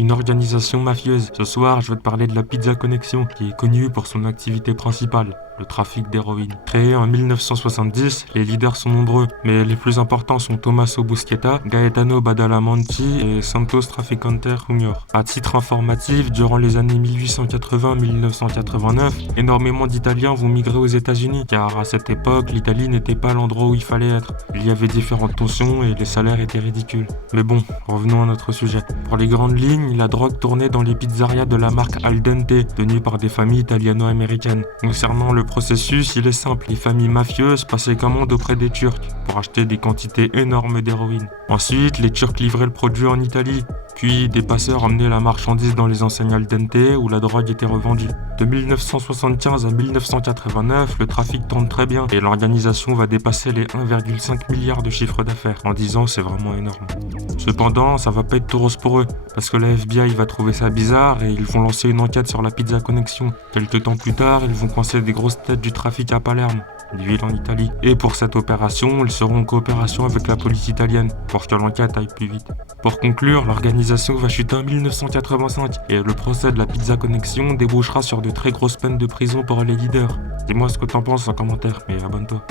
une organisation mafieuse. Ce soir, je vais te parler de la Pizza Connection, qui est connue pour son activité principale, le trafic d'héroïne. Créée en 1970, les leaders sont nombreux, mais les plus importants sont Tommaso Buscetta, Gaetano Badalamenti et Santos Trafficante Jr. À titre informatif, durant les années 1880-1989, énormément d'Italiens vont migrer aux États-Unis, car à cette époque, l'Italie n'était pas l'endroit où il fallait être. Il y avait différentes tensions et les salaires étaient ridicules. Mais bon, revenons à notre sujet. Pour les grandes lignes, la drogue tournait dans les pizzerias de la marque Al Dente, tenues par des familles italiano-américaines. Concernant le processus, il est simple. Les familles mafieuses passaient commande auprès des Turcs pour acheter des quantités énormes d'héroïne. Ensuite, les Turcs livraient le produit en Italie. Puis, des passeurs emmenaient la marchandise dans les enseignes Al Dente où la drogue était revendue. De 1975 à 1989, le trafic tourne très bien et l'organisation va dépasser les 1,5 milliard de chiffre d'affaires. En 10 ans, c'est vraiment énorme. Cependant, ça va pas être tout rose pour eux, parce que la FBI va trouver ça bizarre et ils vont lancer une enquête sur la Pizza Connection. Quelques temps plus tard, ils vont coincer des grosses têtes du trafic à Palerme, une ville en Italie. Et pour cette opération, ils seront en coopération avec la police italienne, pour que l'enquête aille plus vite. Pour conclure, l'organisation va chuter en 1985 et le procès de la Pizza Connection débouchera sur de très grosses peines de prison pour les leaders. Dis-moi ce que t'en penses en commentaire, mais abonne-toi.